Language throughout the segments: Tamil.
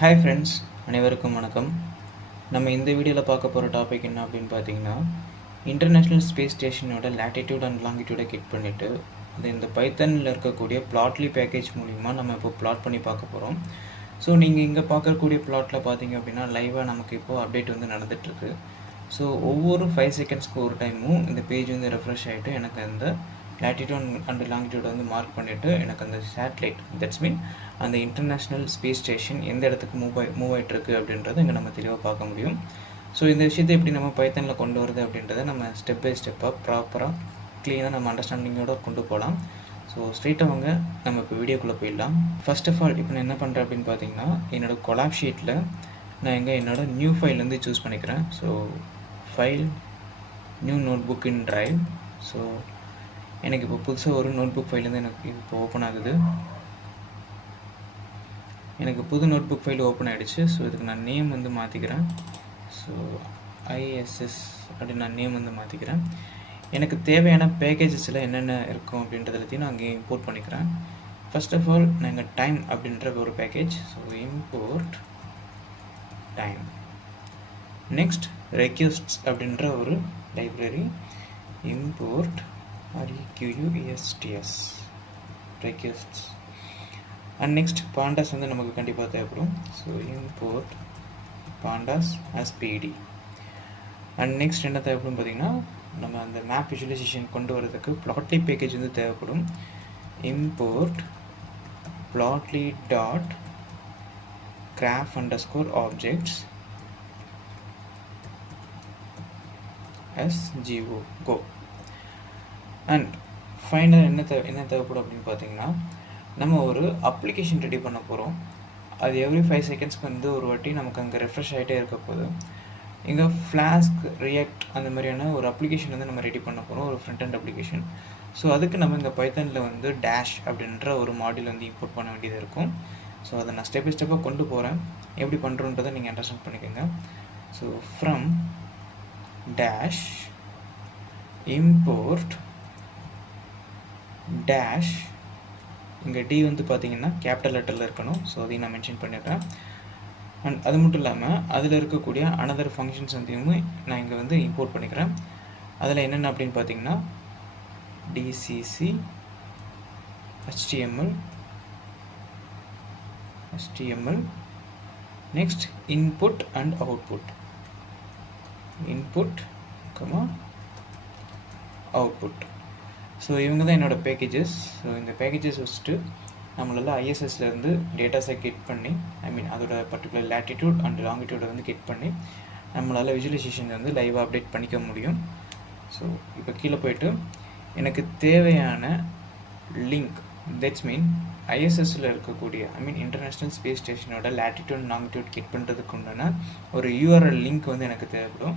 ஹாய் ஃப்ரெண்ட்ஸ், அனைவருக்கும் வணக்கம். நம்ம இந்த வீடியோவில் பார்க்க போகிற டாபிக் என்ன அப்படின்னு பார்த்தீங்கன்னா, இன்டர்நேஷ்னல் ஸ்பேஸ் ஸ்டேஷனோட லேட்டிடியூட் அண்ட் லாங்கிடியூடை கிளிக் பண்ணிவிட்டு அது இந்த பைத்தனில் இருக்கக்கூடிய பிளாட்லி பேக்கேஜ் மூலிமா நம்ம இப்போ பிளாட் பண்ணி பார்க்க போகிறோம். ஸோ நீங்கள் இங்கே பார்க்கக்கூடிய பிளாட்டில் பார்த்தீங்க அப்படின்னா லைவாக நமக்கு இப்போது அப்டேட் வந்து நடந்துகிட்ருக்கு. ஸோ ஒவ்வொரு 5 செகண்ட்ஸ்க்கு ஒரு டைமும் இந்த பேஜ் வந்து ரெஃப்ரெஷ் ஆகிட்டு எனக்கு அந்த லேட்டிடியூட் அண்ட் லாங்கிடியூடை வந்து மார்க் பண்ணிவிட்டு எனக்கு அந்த சேட்டலைட் தட்ஸ் மீன் அந்த இன்டர்நேஷ்னல் ஸ்பேஸ் ஸ்டேஷன் எந்த இடத்துக்கு மூவ் ஆகிட்டுருக்கு அப்படின்றத இங்கே நம்ம தெளிவாக பார்க்க முடியும். ஸோ இந்த விஷயத்தை எப்படி நம்ம பைத்தனில் கொண்டு வருது அப்படின்றத நம்ம ஸ்டெப் பை ஸ்டெப்பாக ப்ராப்பராக க்ளீனாக நம்ம அண்டர்ஸ்டாண்டிங்கோடு கொண்டு போகலாம். ஸோ ஸ்ட்ரெயிட்டாக வாங்க நம்ம இப்போ வீடியோக்குள்ளே போயிடலாம். ஃபர்ஸ்ட் ஆஃப் ஆல் இப்போ நான் என்ன பண்ணுறேன் அப்படின்னு பார்த்தீங்கன்னா, என்னோடய கொலாப் ஷீட்டில் நான் என்னோடய நியூ ஃபைல் வந்து சூஸ் பண்ணிக்கிறேன். So file new notebook in Drive. So எனக்கு இப்போ புதுசாக ஒரு நோட் புக் ஃபைல் வந்து எனக்கு இப்போ ஓப்பன் ஆகுது. எனக்கு புது நோட் புக் ஃபைல் ஓப்பன் ஆகிடுச்சு. ஸோ இதுக்கு நான் நேம் வந்து மாற்றிக்கிறேன். ஸோ ஐஎஸ்எஸ் அப்படின்னு நான் நேம் வந்து மாற்றிக்கிறேன். எனக்கு தேவையான பேக்கேஜஸில் என்னென்ன இருக்கும் அப்படின்றதையும் நான் அங்கே இம்போர்ட் பண்ணிக்கிறேன். ஃபர்ஸ்ட் ஆஃப் ஆல் நான் இங்கே டைம் அப்படின்ற ஒரு package. So import time. Next requests அப்படின்ற ஒரு library. Import REQUESTS requests. And next pandas வந்து நமக்கு கண்டிப்பாக தேவைப்படும். So import pandas as PD. And next என்ன தேவைப்படும் பார்த்தீங்கன்னா, நம்ம அந்த மேப் விஜுவலைசேஷன் கொண்டு வரதுக்கு பிளாட்லி பேக்கேஜ் வந்து தேவைப்படும். Import plotly dot graph underscore objects SGO go. And final என்ன தேவைப்படும் அப்படின்னு பார்த்தீங்கன்னா, நம்ம ஒரு அப்ளிகேஷன் ரெடி பண்ண போகிறோம். அது எவ்ரி 5 செகண்ட்ஸ்க்கு வந்து ஒரு வாட்டி நமக்கு அங்கே ரெஃப்ரெஷ் ஆகிட்டே இருக்க போது இங்கே ஃப்ளாஸ்க் ரியாக்ட் அந்த மாதிரியான ஒரு அப்ளிகேஷன் வந்து நம்ம ரெடி பண்ண போகிறோம், ஒரு ஃப்ரண்ட் அண்ட் அப்ளிகேஷன். ஸோ அதுக்கு நம்ம இங்கே பைத்தனில் வந்து டேஷ் அப்படின்ற ஒரு மாடியூல் வந்து இம்போர்ட் பண்ண வேண்டியது இருக்கும். ஸோ அதை நான் ஸ்டெப் பை ஸ்டெப்பாக கொண்டு போகிறேன். எப்படி பண்ணுறோன்றதை நீங்கள் அண்டர்ஸ்டாண்ட் பண்ணிக்கோங்க. So from dash import dash, இங்கே டி வந்து பார்த்தீங்கன்னா கேபிட்டல் லெட்டரில் இருக்கணும். ஸோ அதையும் நான் மென்ஷன் பண்ணிடுறேன். அண்ட் அது மட்டும் இல்லாமல் அதில் இருக்கக்கூடிய அனதர் ஃபங்க்ஷன்ஸ் வந்து நான் இங்கே வந்து இம்போர்ட் பண்ணிக்கிறேன். அதில் என்னென்ன அப்படின்னு பார்த்தீங்கன்னா டிசிசி HTML next input and output. Output. So இவங்க தான் என்னோடய பேக்கேஜஸ். ஸோ இந்த பேக்கேஜஸ் வச்சுட்டு நம்மளால் ஐஎஸ்எஸ்லேருந்து டேட்டாஸை கெட் பண்ணி அதோட பர்டிகுலர் லேட்டிடியூட் அண்ட் லாங்கிடியூடை வந்து கெட் பண்ணி நம்மளால் விஜுவலைசேஷன் வந்து லைவாக அப்டேட் பண்ணிக்க முடியும். ஸோ இப்போ கீழே போய்ட்டு எனக்கு தேவையான லிங்க் தட்ஸ் மீன் ஐஎஸ்எஸ்ஸில் இருக்கக்கூடிய இன்டர்நேஷ்னல் ஸ்பேஸ் ஸ்டேஷனோட லேட்டிடியூட் அண்ட் லாங்கிடியூட் கெட் பண்ணுறதுக்கு உண்டான ஒரு URL லிங்க் வந்து எனக்கு தேவைப்படும்.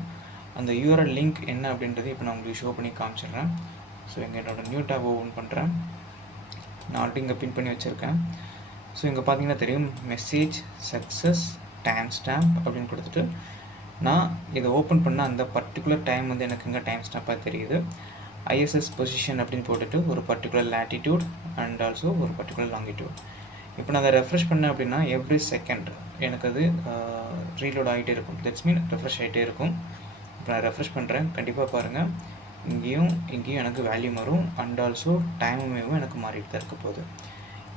அந்த URL லிங்க் என்ன அப்படின்றது இப்போ நான் உங்களுக்கு ஷோ பண்ணி காமிச்சிடுறேன். ஸோ இங்கே என்னோடய நியூ டேப் ஓப்பன் பண்ணுறேன். நான் ஆல்ரெடி இங்கே பின் பண்ணி வச்சுருக்கேன். ஸோ இங்கே பார்த்தீங்கன்னா தெரியும், மெசேஜ் சக்ஸஸ் டைம் ஸ்டாம்ப் அப்படின்னு கொடுத்துட்டு நான் இதை ஓப்பன் பண்ண அந்த பர்டிகுலர் டைம் வந்து எனக்கு இங்கே டைம் ஸ்டாம்பாக தெரியுது. ஐஎஸ்எஸ் பொசிஷன் அப்படின்னு போட்டுட்டு ஒரு பர்டிகுலர் லேட்டிடியூட் அண்ட் ஆல்சோ ஒரு பர்டிகுலர் லாங்கிடியூட். இப்போ நான் அதை ரெஃப்ரெஷ் பண்ணேன் அப்படின்னா எவ்ரி செகண்ட் எனக்கு அது ரீலோட் ஆகிட்டே இருக்கும். தட்ஸ் மீன் ரெஃப்ரெஷ் ஆகிட்டே இருக்கும். இப்போ நான் ரெஃப்ரெஷ் பண்ணுறேன். கண்டிப்பாக பாருங்கள், இங்கேயும் எனக்கு வேல்யூ வரும் அண்ட் ஆல்சோ டைமுமே எனக்கு மாறிட்டு தான் இருக்க போகுது.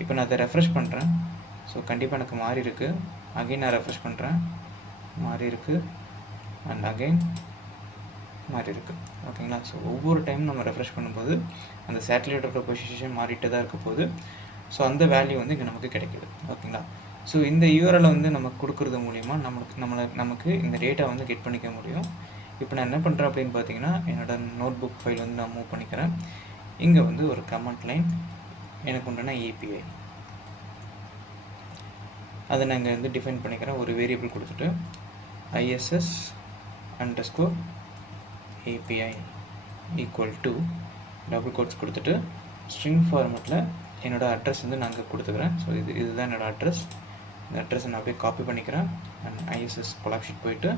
இப்போ நான் அதை ரெஃப்ரெஷ் பண்ணுறேன். ஸோ கண்டிப்பாக எனக்கு மாறி இருக்குது. அகைன் நான் ரெஃப்ரெஷ் பண்ணுறேன், மாறி இருக்குது அண்ட் அகைன் மாறி இருக்குது. ஓகேங்களா? ஸோ ஒவ்வொரு டைம் நம்ம ரெஃப்ரெஷ் பண்ணும்போது அந்த சேட்டலைட்டோட பொசிஷன் மாறிட்டு தான் இருக்க போகுது. ஸோ அந்த வேல்யூ வந்து இங்கே நமக்கு கிடைக்கிது. ஓகேங்களா? ஸோ இந்த URL வந்து நமக்கு கொடுக்குறது மூலிமா நமக்கு இந்த டேட்டா வந்து கெட் பண்ணிக்க முடியும். இப்போ நான் என்ன பண்ணுறேன் அப்படின்னு பார்த்தீங்கன்னா, என்னோடய நோட் புக் ஃபைல் வந்து நான் மூவ் பண்ணிக்கிறேன். இங்கே வந்து ஒரு கமெண்ட் லைன் எனக்கு உண்டான API அதை நான் இங்கே வந்து டிஃபைன் பண்ணிக்கிறேன். ஒரு வேரியபிள் கொடுத்துட்டு ISS _ API equal to double quotes கொடுத்துட்டு ஸ்ட்ரிங் ஃபார்மேட்டில் என்னோடய அட்ரஸ் வந்து நான் இங்கே கொடுத்துக்கிறேன். ஸோ இதுதான் என்னோடய அட்ரஸ். இந்த அட்ரஸை நான் அப்படியே காப்பி பண்ணிக்கிறேன் அண்ட் ISS கொலாப் ஷீட் போயிட்டு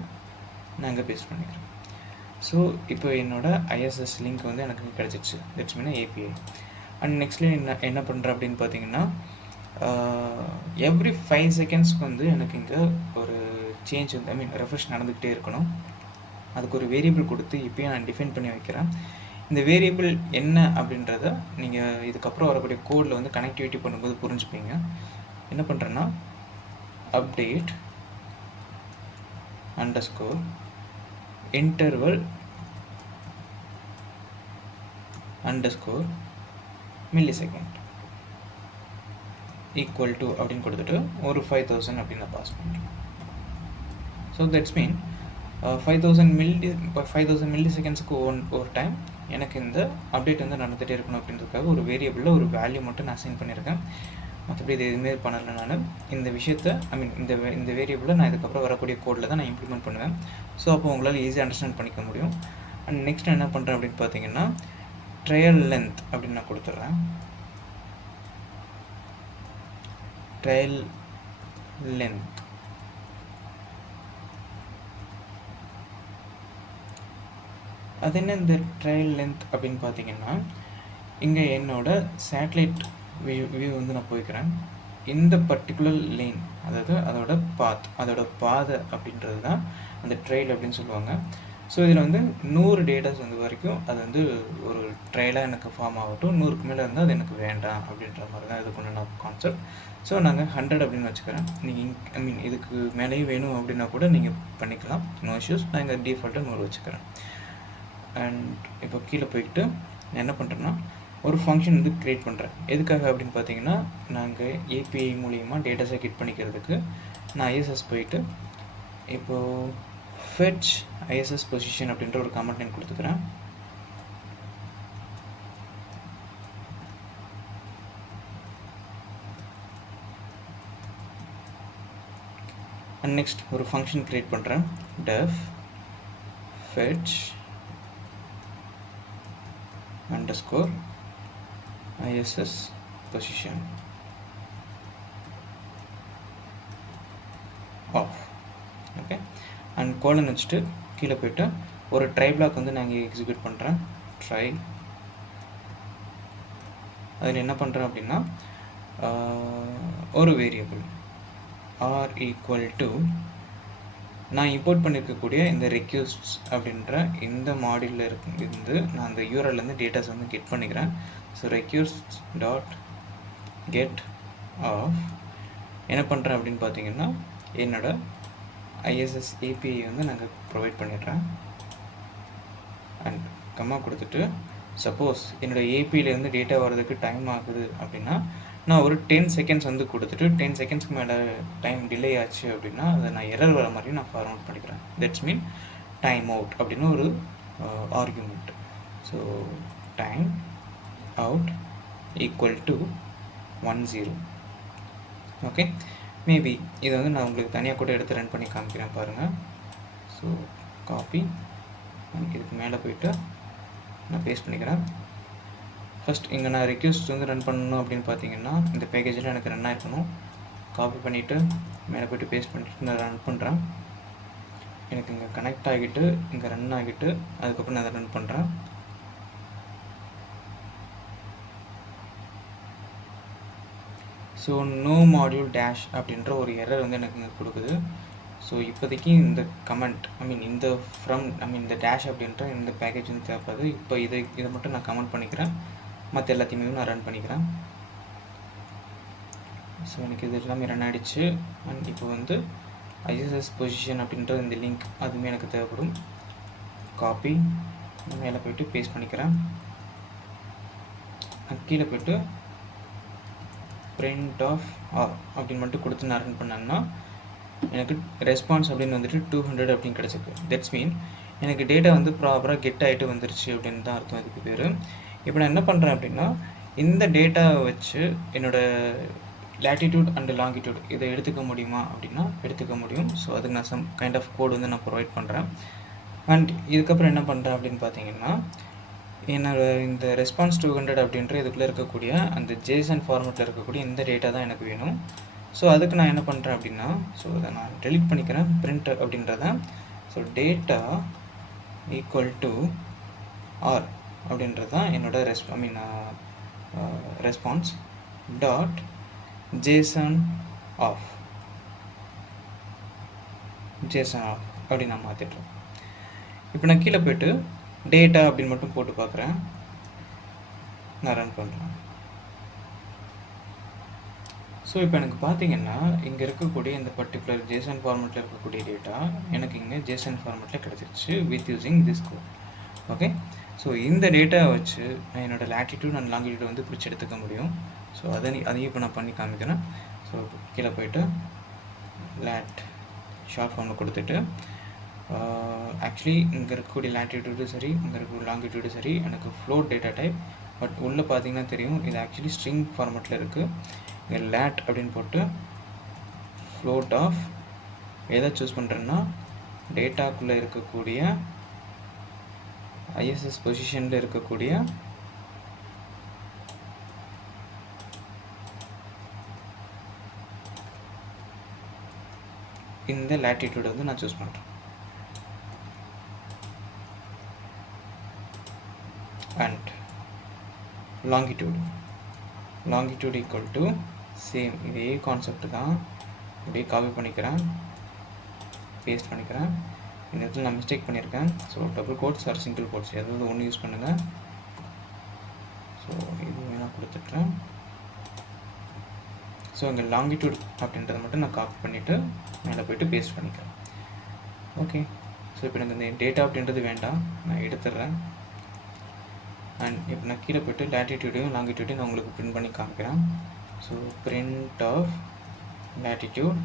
நான் இங்கே பேஸ்ட் பண்ணிக்கிறேன். ஸோ இப்போ என்னோடய ISS லிங்க் வந்து எனக்கு கிடச்சிச்சு. That's mean API. அண்ட் நெக்ஸ்ட்லேயே என்ன பண்ணுறேன் அப்படின்னு பார்த்தீங்கன்னா, எவ்ரி 5 செகண்ட்ஸ்க்கு வந்து எனக்கு இங்கே ஒரு சேஞ்ச் வந்து ரெஃப்ரெஷ் நடந்துக்கிட்டே இருக்கணும். அதுக்கு ஒரு வேரியபிள் கொடுத்து இப்போயும் நான் டிஃபைன் பண்ணி வைக்கிறேன். இந்த வேரியபிள் என்ன அப்படின்றத நீங்கள் இதுக்கப்புறம் வரக்கூடிய கோடில் வந்து கனெக்டிவிட்டி பண்ணும்போது புரிஞ்சுப்பீங்க. என்ன பண்ணுறேன்னா update underscore interval underscore millisecond equal to அப்படின்னு கொடுத்துட்டு ஒரு 5000 அப்படின்னு பாஸ் பண்ணுறேன். ஸோ தட்ஸ் மீன் 5000 மில்லி செகண்ட்ஸுக்கு ஒரு டைம் எனக்கு இந்த அப்டேட் வந்து நடந்துகிட்டே இருக்கணும் அப்படின்றதுக்காக ஒரு வேரியபிளில் ஒரு வேல்யூ மட்டும் நான் அசைன் பண்ணியிருக்கேன். மற்றபடி இது எதுவுமே பண்ணலை. நான் இந்த விஷயத்தை இந்த வேரியபிளை நான் இதுக்கப்புறம் வரக்கூடிய கோடில் தான் நான் இம்ப்ளிமெண்ட் பண்ணுவேன். ஸோ அப்போ உங்களால் ஈஸியாக அண்டர்ஸ்டாண்ட் பண்ணிக்க முடியும். அண்ட் நெக்ஸ்ட் என்ன பண்ணுறேன் அப்படின்னு பார்த்தீங்கன்னா ட்ரையல் லென்த் அப்படின்னு நான் கொடுத்துட்றேன். ட்ரையல் லென்த் அது என்ன இந்த ட்ரையல் லென்த் அப்படின்னு பார்த்தீங்கன்னா இங்கே என்னோட சேட்டலைட் வியூ வந்து நான் போய்க்கிறேன். இந்த பர்டிகுலர் லேன், அதாவது அதோட பாதை அப்படின்றது தான் அந்த ட்ரையல் அப்படின்னு சொல்லுவாங்க. ஸோ இதில் வந்து 100 டேட்டாஸ் வந்து வரைக்கும் அது வந்து ஒரு ட்ரையலாக எனக்கு ஃபார்ம் ஆகட்டும். 100க்கு மேலே இருந்தால் அது எனக்கு வேண்டாம் அப்படின்ற மாதிரி தான் இதுக்குண்டான கான்செப்ட். ஸோ நாங்கள் 100 அப்படின்னு வச்சுக்கிறேன். நீங்கள் இதுக்கு மேலேயும் வேணும் அப்படின்னா கூட நீங்கள் பண்ணிக்கலாம், நோ இஷ்யூஸ். நான் இங்கே டிஃபால்ட்டாக 100 வச்சுக்கிறேன். அண்ட் இப்போ கீழே போய்கிட்டு நான் என்ன பண்ணுறேன்னா ஒரு ஃபங்க்ஷன் வந்து க்ரியேட் பண்ணுறேன். எதுக்காக அப்படின்னு பார்த்தீங்கன்னா நாங்கள் ஏபிஐ மூலிமா டேட்டாஸை கெட் பண்ணிக்கிறதுக்கு நான் ஐஎஸ்எஸ் போயிட்டு இப்போது fetch ISS position அப்படின்ற ஒரு கமெண்ட் நான் கொடுத்துக்கிறேன். அண்ட் நெக்ஸ்ட் ஒரு ஃபங்க்ஷன் க்ரியேட் பண்ணுறேன். def fetch underscore ISS position off. Okay, and colon வச்சுட்டு கீழே போய்ட்டு ஒரு ட்ரை பிளாக் வந்து நான் இங்கே எக்ஸிக்யூட் பண்ணுறேன். ட்ரை அதில் என்ன பண்ணுறேன் அப்படின்னா ஒரு வேரியபிள் ஆர் ஈக்குவல் டு நான் இம்போர்ட் பண்ணியிருக்கக்கூடிய இந்த ரெக்யூஸ்ட்ஸ் அப்படின்ற இந்த மாடியூலில் இருந்து நான் அந்த யூஆர்எல்லேருந்து டேட்டாஸ் வந்து கெட் பண்ணிக்கிறேன். So request dot get of என்ன பண்ணுறேன் அப்படின்னு பார்த்தீங்கன்னா என்னோட ஐஎஸ்எஸ் ஏபிஐ வந்து நாங்கள் ப்ரொவைட் பண்ணிடுறேன். அண்ட் கம்மா கொடுத்துட்டு சப்போஸ் என்னோடய ஏபிஐலேருந்து டேட்டா வர்றதுக்கு டைம் ஆகுது அப்படின்னா நான் ஒரு 10 செகண்ட்ஸ் வந்து கொடுத்துட்டு 10 செகண்ட்ஸ்க்கு மேலே டைம் டிலே ஆச்சு அப்படின்னா அதை நான் எரர் வர மாதிரி நான் ஃபார்மேட் பண்ணிக்கிறேன். தட்ஸ் மீன் டைம் அவுட் அப்படின்னு ஒரு argument. So time out equal to 10. Okay, maybe இதை வந்து நான் உங்களுக்கு தனியாக கூட எடுத்து ரன் பண்ணி காமிக்கிறேன் பாருங்கள். ஸோ காப்பி, இதுக்கு மேலே போய்ட்டு நான் பேஸ்ட் பண்ணிக்கிறேன். ஃபஸ்ட் இங்கே நான் ரெக்வெஸ்ட் வந்து ரன் பண்ணணும் அப்படின்னு பார்த்தீங்கன்னா இந்த பேக்கேஜில் எனக்கு ரன் ஆகிருக்கணும். காப்பி பண்ணிவிட்டு மேலே போய்ட்டு பேஸ்ட் பண்ணிவிட்டு நான் ரன் பண்ணுறேன். எனக்கு இங்கே கனெக்ட் ஆகிட்டு இங்கே ரன் ஆகிட்டு அதுக்கப்புறம் நான் அதை ரன் பண்ணுறேன். ஸோ நோ மாடியூல் டேஷ் அப்படின்ற ஒரு எரர் வந்து எனக்கு இங்கே கொடுக்குது. ஸோ இப்போதைக்கு இந்த கமெண்ட் இந்த டேஷ் அப்படின்ற இந்த பேக்கேஜ் வந்து தேவைப்படுது. இப்போ இதை மட்டும் நான் கமெண்ட் பண்ணிக்கிறேன், மற்ற எல்லாத்தையுமே நான் ரன் பண்ணிக்கிறேன். ஸோ எனக்கு இது எல்லாமே ரன் ஆகிடுச்சு. அண்ட் இப்போ வந்து ஐஎஸ்எஸ் பொசிஷன் அப்படின்ற இந்த லிங்க் அதுவுமே எனக்கு தேவைப்படும். காப்பி மேலே போய்ட்டு பேஸ்ட் பண்ணிக்கிறேன். கீழே போய்ட்டு print of r அப்படின்னு மட்டும் கொடுத்து நான் ரன் பண்ணேன்னா எனக்கு ரெஸ்பான்ஸ் அப்படின்னு வந்துட்டு 200 அப்படின்னு கிடச்சிருக்கு. தட்ஸ் மீன் எனக்கு டேட்டா வந்து ப்ராப்பராக கெட் ஆகிட்டு வந்துருச்சு அப்படின்னு தான் அர்த்தம் இதுக்கு பேர். இப்போ நான் என்ன பண்ணுறேன் அப்படின்னா இந்த டேட்டாவை வச்சு என்னோடய லேட்டிடியூட் அண்ட் லாங்கிடியூட் இதை எடுத்துக்க முடியுமா அப்படின்னா எடுத்துக்க முடியும். ஸோ அதுக்கு நான் சம் கைண்ட் ஆஃப் கோடு வந்து நான் ப்ரொவைட் பண்ணுறேன். அண்ட் இதுக்கப்புறம் என்ன பண்ணுறேன் அப்படின்னு பார்த்தீங்கன்னா என்னோட இந்த ரெஸ்பான்ஸ் 200 அப்படின்ற இதுக்குள்ளே இருக்கக்கூடிய அந்த ஜேசன் ஃபார்மேட்டில் இருக்கக்கூடிய இந்த டேட்டா தான் எனக்கு வேணும். ஸோ அதுக்கு நான் என்ன பண்ணுறேன் அப்படின்னா அதை நான் டெலிட் பண்ணிக்கிறேன் print அப்படின்றத. So data equal to r அப்படின்றது தான் என்னோட ரெஸ்பான்ஸ் டாட் ஜேசன் ஆஃப் அப்படி நான் மாற்றிட்டேன். இப்போ நான் கீழே போய்ட்டு டேட்டா அப்படின்னு மட்டும் போட்டு பார்க்குறேன். நான் ரன் பண்ணுறேன். ஸோ இப்போ எனக்கு பார்த்தீங்கன்னா இங்கே இருக்கக்கூடிய இந்த பர்டிகுலர் ஜேசன் ஃபார்மெட்டில் இருக்கக்கூடிய டேட்டா எனக்கு இங்கே ஜேசன் ஃபார்மெட்டில் கிடச்சிருச்சு with using this code. Okay, so இந்த டேட்டாவை வச்சு நான் என்னோடய லேட்டிடியூட் அண்ட் லாங்கிடியூட் வந்து பிரித்து எடுத்துக்க முடியும். ஸோ அதையும் இப்போ நான் பண்ணி காமிக்கிறேன். ஸோ கீழே போய்ட்டு லேட் ஷார்ட் ஃபார்மில் கொடுத்துட்டு ஆக்சுவலி இங்கே இருக்கக்கூடிய லேட்டிடியூடும் சரி இங்கே இருக்கக்கூடிய லாங்கிடியூடும் சரி எனக்கு ஃப்ளோட் டேட்டா டைப். பட் உள்ளே பார்த்தீங்கன்னா தெரியும் இது ஆக்சுவலி ஸ்ட்ரிங் ஃபார்மெட்டில் இருக்குது. இங்கே லேட் அப்படின்னு போட்டு ஃப்ளோட் ஆஃப் எதை சூஸ் பண்ணுறேன்னா டேட்டாக்குள்ளே இருக்கக்கூடிய ஐஎஸ்எஸ் பொசிஷனில் இருக்கக்கூடிய இந்த லேட்டிடியூட் வந்து நான் சூஸ் பண்ணுறேன். And longitude equal to same இதே கான்செப்ட் தான். இப்படியே காப்பி பண்ணிக்கிறேன், பேஸ்ட் பண்ணிக்கிறேன். இந்த இடத்துல நான் மிஸ்டேக் பண்ணியிருக்கேன். So double quotes or single quotes எதாவது ஒன்று யூஸ் பண்ணுங்கள். ஸோ இது வேணால் கொடுத்துட்றேன். ஸோ இங்கே லாங்கிடியூட் அப்படின்றத மட்டும் நான் காப்பி பண்ணிவிட்டு மேலே போய்ட்டு பேஸ்ட் பண்ணிக்கிறேன். ஓகே, ஸோ இப்போ எனக்கு இந்த டேட்டா அப்படின்றது வேண்டாம், நான் எடுத்துடுறேன். அண்ட் இப்போ நான் கீழே போய்ட்டு லேட்டிடியூடையும் லாங்கிடியூடையும் நான் உங்களுக்கு பிரிண்ட் பண்ணி காமிக்கிறேன். So print of latitude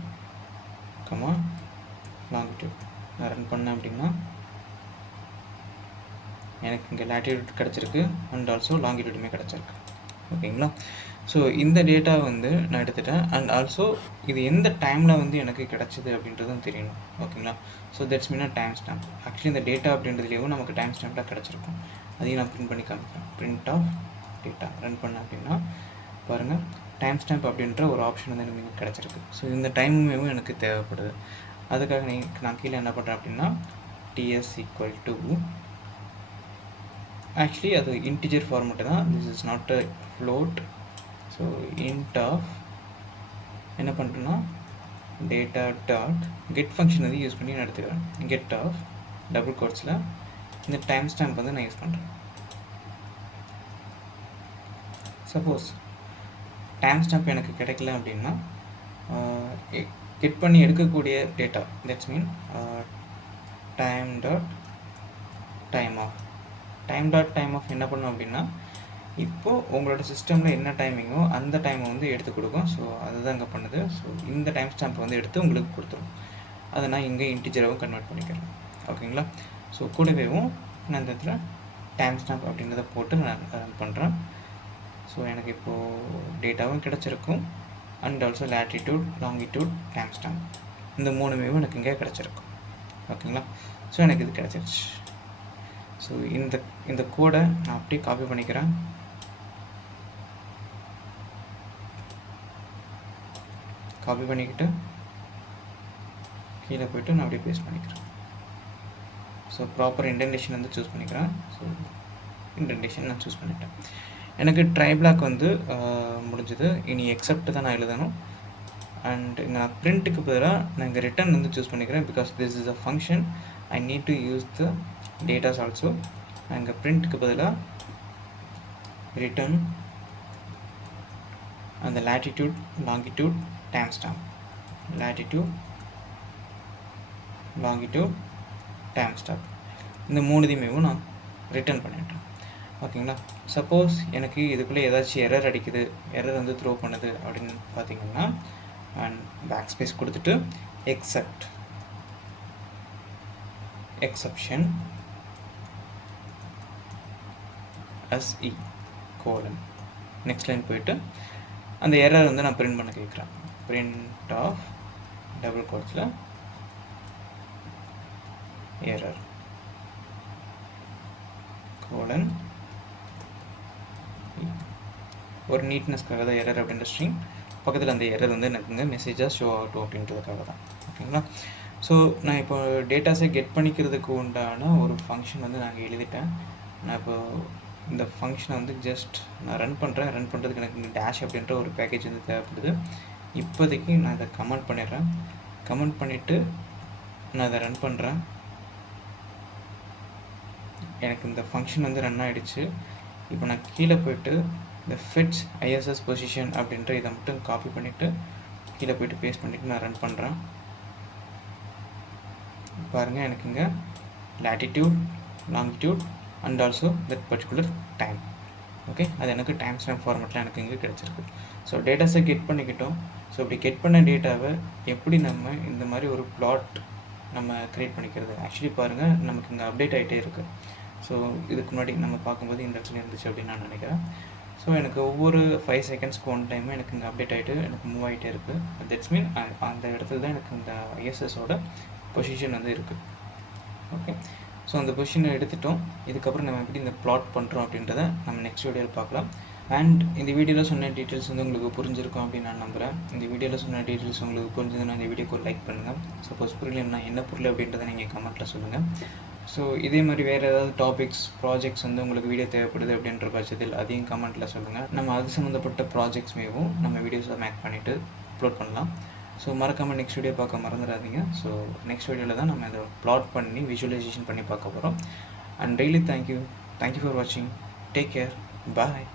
comma longitude நான் ரன் பண்ணேன் அப்படின்னா எனக்கு இங்கே லேட்டிடியூட் கிடச்சிருக்கு அண்ட் ஆல்சோ லாங்கிடியூடுமே கிடச்சிருக்கு. ஓகேங்களா, ஸோ இந்த டேட்டா வந்து நான் எடுத்துட்டேன். அண்ட் ஆல்சோ இது எந்த டைமில் வந்து எனக்கு கிடச்சிது அப்படின்றதும் தெரியணும். ஓகேங்களா, so that's mean time stamp. Actually இந்த டேட்டா அப்படின்றதுலேயும் நமக்கு டைம் ஸ்டாம்ப்லாம் கிடச்சிருக்கும். அதையும் நான் பிரிண்ட் பண்ணி காமிக்கிறேன். பிரிண்ட் ஆஃப் டேட்டா ரன் பண்ணேன் அப்படின்னா பாருங்கள் டைம் ஸ்டாம்ப் அப்படின்ற ஒரு ஆப்ஷன் வந்து எனக்கு கிடச்சிருக்கு. ஸோ இந்த டைமுமே எனக்கு தேவைப்படுது. அதுக்காக நான் கீழே என்ன பண்ணுறேன் அப்படின்னா டிஎஸ் ஈக்குவல் டு ஆக்சுவலி அது இன்டிஜர் ஃபார்மெட்டு தான், this is not a float. So int of என்ன பண்ணுறேன்னா டேட்டா டாட் கெட் ஃபங்க்ஷன் வந்து யூஸ் பண்ணி நான் எடுத்துக்கிறேன். கெட் ஆஃப் டபுள் கோட்ஸில் இந்த டைம் ஸ்டாம்ப் வந்து நான் யூஸ் பண்ணுறேன். சப்போஸ் டைம் ஸ்டாம்ப் எனக்கு கிடைக்கல அப்படின்னா கெட் பண்ணி எடுக்கக்கூடிய data that's mean time dot time of என்ன பண்ணும் அப்படின்னா இப்போது உங்களோட சிஸ்டமில் என்ன டைமிங்கோ அந்த டைமை வந்து எடுத்து கொடுக்கும். ஸோ அதுதான் இங்கே பண்ணுது. ஸோ இந்த டைம் ஸ்டாம்ப் வந்து எடுத்து உங்களுக்கு கொடுத்துரும். அதை நான் இங்கே இன்டிஜராகவும் கன்வெர்ட் பண்ணிக்கிறேன். ஓகேங்களா, ஸோ கூடவேவும் நான் இந்த இடத்துல டைம் ஸ்டாம்ப் அப்படின்றத போட்டு நான் ரன் பண்ணுறேன். ஸோ எனக்கு இப்போது டேட்டாவும் கிடச்சிருக்கும் and also latitude longitude time stamp இந்த மூணுமே எனக்கு இங்கே கிடச்சிருக்கும். ஓகேங்களா, ஸோ எனக்கு இது கிடச்சிருச்சு. ஸோ இந்த கோடை நான் அப்படியே காப்பி பண்ணிக்கிறேன். காப்பி பண்ணிக்கிட்டு கீழே போய்ட்டு நான் அப்படியே பேஸ்ட் பண்ணிக்கிறேன். ஸோ ப்ராப்பர் இன்டென்டேஷன் வந்து சூஸ் பண்ணிக்கிறேன். ஸோ இன்டென்டேஷன் நான் சூஸ் பண்ணிட்டேன். எனக்கு ட்ரை பிளாக் வந்து முடிஞ்சது. இனி எக்ஸப்ட் தான் நான் எழுதணும். அண்ட் இங்கே நான் பிரிண்ட்டுக்கு பதிலாக நான் இங்கே ரிட்டன் வந்து சூஸ் பண்ணிக்கிறேன். Because this is a function I need to use the datas also. நான் இங்கே பிரிண்ட்டுக்கு பதிலாக ரிட்டன் அந்த latitude longitude time stamp latitude longitude time stamp இந்த மூணுதையுமே நான் ரிட்டர்ன் பண்ணிட்டேன். ஓகேங்களா, சப்போஸ் எனக்கு இதுக்குள்ளே ஏதாச்சும் எரர் அடிக்குது, எரர் வந்து த்ரோ பண்ணுது அப்படின்னு பார்த்தீங்கன்னா அண்ட் பேக் ஸ்பேஸ் கொடுத்துட்டு exception SE colon next line போயிட்டு அந்த எரர் வந்து நான் பிரிண்ட் பண்ண கேட்குறேன். பிரிண்ட் ஆஃப் டபுள் கோட்ஸில் எரர் கோலன் ஒரு நீட்னஸ்க்காக தான் எரர் அப்படின்ற ஸ்ட்ரிங் பக்கத்தில் அந்த எரர் வந்து எனக்கு மெசேஜாக ஷோ ஆகட்டும் அப்படின்றதுக்காக தான். ஓகேங்களா, ஸோ நான் இப்போ டேட்டாஸை கெட் பண்ணிக்கிறதுக்கு உண்டான ஒரு ஃபங்க்ஷன் வந்து நாங்கள் எழுதிட்டேன். நான் இப்போ இந்த ஃபங்க்ஷனை வந்து ஜஸ்ட் நான் ரன் பண்ணுறேன். ரன் பண்ணுறதுக்கு எனக்கு இந்த டேஷ் அப்படின்ற ஒரு பேக்கேஜ் வந்து தேவைப்படுது. இப்போதைக்கு நான் இதை கமெண்ட் பண்ணிடுறேன். கமெண்ட் பண்ணிவிட்டு நான் இதை ரன் பண்ணுறேன். எனக்கு இந்த ஃபங்க்ஷன் வந்து ரன் ஆகிடுச்சு. இப்போ நான் கீழே போய்ட்டு இந்த ஃபிட்ஸ் ஐஎஸ்எஸ் பொசிஷன் அப்படின்ற இதை மட்டும் காப்பி பண்ணிவிட்டு கீழே போய்ட்டு பேஸ்ட் பண்ணிவிட்டு நான் ரன் பண்ணுறேன். பாருங்கள், எனக்கு இங்கே latitude, longitude and also that particular time. Okay, அது எனக்கு டைம் ஸ்டாம்ப் ஃபார்மெட்டில் எனக்கு இங்கே கிடச்சிருக்கு. ஸோ டேட்டாஸை கெட் பண்ணிக்கிட்டோம். ஸோ இப்படி கெட் பண்ண டேட்டாவை எப்படி நம்ம இந்த மாதிரி ஒரு பிளாட் நம்ம க்ரியேட் பண்ணிக்கிறது. ஆக்சுவலி பாருங்கள், நமக்கு இங்கே அப்டேட் ஆகிட்டே இருக்குது. ஸோ இதுக்கு முன்னாடி நம்ம பார்க்கும்போது இந்த இடத்துல இருந்துச்சு அப்படின்னு நான் நினைக்கிறேன். ஸோ எனக்கு ஒவ்வொரு 5 செகண்ட்ஸ்க்கு ஒன் டைமும் எனக்கு இங்கே அப்டேட் ஆகிட்டு எனக்கு மூவ் ஆகிட்டே இருக்குது. தட்ஸ் மீன் அந்த இடத்துல தான் எனக்கு இந்த ஐஎஸ்எஸோட பொசிஷன் வந்து இருக்குது. ஓகே, ஸோ அந்த பொசிஷனை எடுத்துட்டோம். இதுக்கப்புறம் நம்ம எப்படி இந்த பிளாட் பண்ணுறோம் அப்படின்றத நம்ம நெக்ஸ்ட் வீடியோவில் பார்க்கலாம். அண்ட் இந்த வீடியோவில் சொன்ன டீட்டெயில்ஸ் வந்து உங்களுக்கு புரிஞ்சிருக்கும் அப்படின்னு நான் நம்புகிறேன். இந்த வீடியோவில் சொன்ன டீட்டெயில்ஸ் உங்களுக்கு புரிஞ்சதுன்னா இந்த வீடியோக்கு ஒரு லைக் பண்ணுங்கள். சப்போஸ் புரியலன்னா என்ன புரியல அப்படின்றத நீங்கள் கமெண்ட்டில் சொல்லுங்கள். ஸோ இதே மாதிரி வேறு ஏதாவது டாபிக்ஸ், ப்ராஜெக்ட்ஸ் வந்து உங்களுக்கு வீடியோ தேவைப்படுது அப்படின்ற பட்சத்தில் அதையும் கமெண்ட்டில் சொல்லுங்கள். நம்ம அது சம்மந்தப்பட்ட ப்ராஜெக்ட்ஸ்மேவும் நம்ம வீடியோஸை மேக் பண்ணிவிட்டு அப்லோட் பண்ணலாம். ஸோ மறக்காமல் நெக்ஸ்ட் வீடியோ பார்க்க மறந்துடாதீங்க. ஸோ நெக்ஸ்ட் வீடியோவில் தான் நம்ம இதை ப்ளாட் பண்ணி விஷுவலைசேஷன் பண்ணி பார்க்க போகிறோம். அண்ட் டெய்லி தேங்க்யூ ஃபார் வாட்சிங். Take care. பாய்.